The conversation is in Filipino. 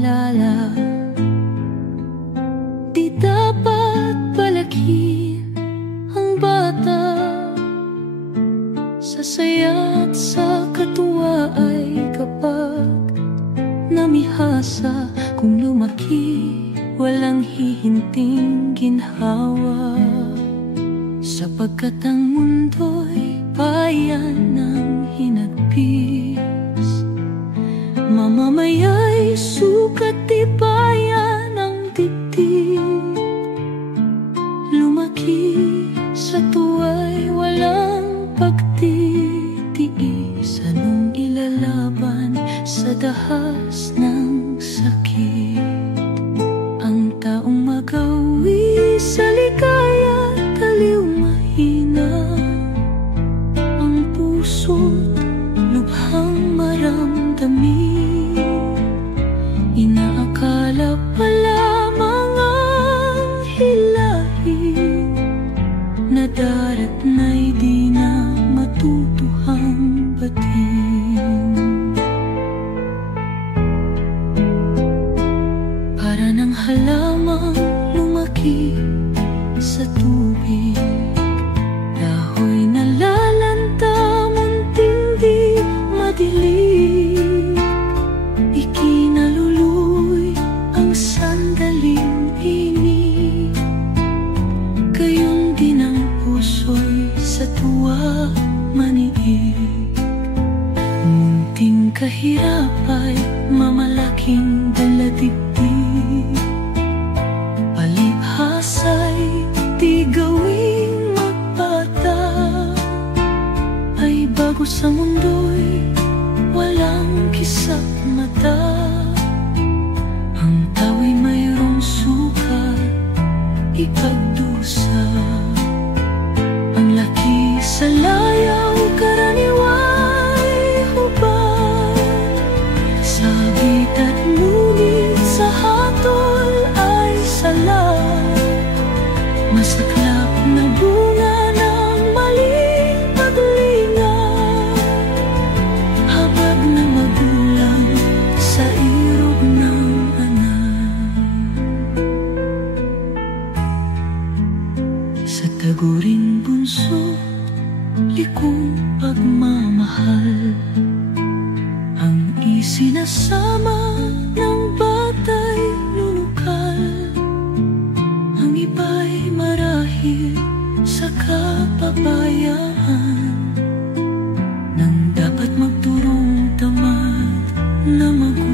kilala. Di dapat palaghin ang bata. Sa saya at sa katuwa ay kapag namihasa. Kung lumaki, walang hihinting ginhawa. Sapagkat ang mundo'y bayan ng hinagpis. Mamamaya'y sukat tibayan ng dibdib. Lumaki sa tuwa'y walang pagtitiis. Anong ilalaban sa dahas ng sakit? Ang taong magawi sa ligaya, taliw mahina. Ang puso't lubhang maramdamin. Inaakala pa lamang ang hilahin na darat na'y di na matutuhang batin. Para ng halamang lumaki sa tubig, dahoy nalalanta, munting di madilim. Ikinaluluy ang sandaling ini. Gayon din ang puso'y sa tuwa maniig. Munting kahirap ay mamalaking daladibdib. Palibhasa'y di gawing magbata. Ay bago sa mundo'y walang kisap mata. Ang tao'y mayroong sukat, ipagdusa. Ang laki sa layaw, karaniwa'y hubad. Sabit at ngunit sa hatol ay sala. Masaklap na bunga ng maling paglingat. Habag na magulang sa irog ng anak. Sa taguring bunso, likong pagmamahal. Ang isinasama ng bata'y nunukal. Ang iba'y marahil sa kapabayaan, nang dapat magturong tamad na magulang.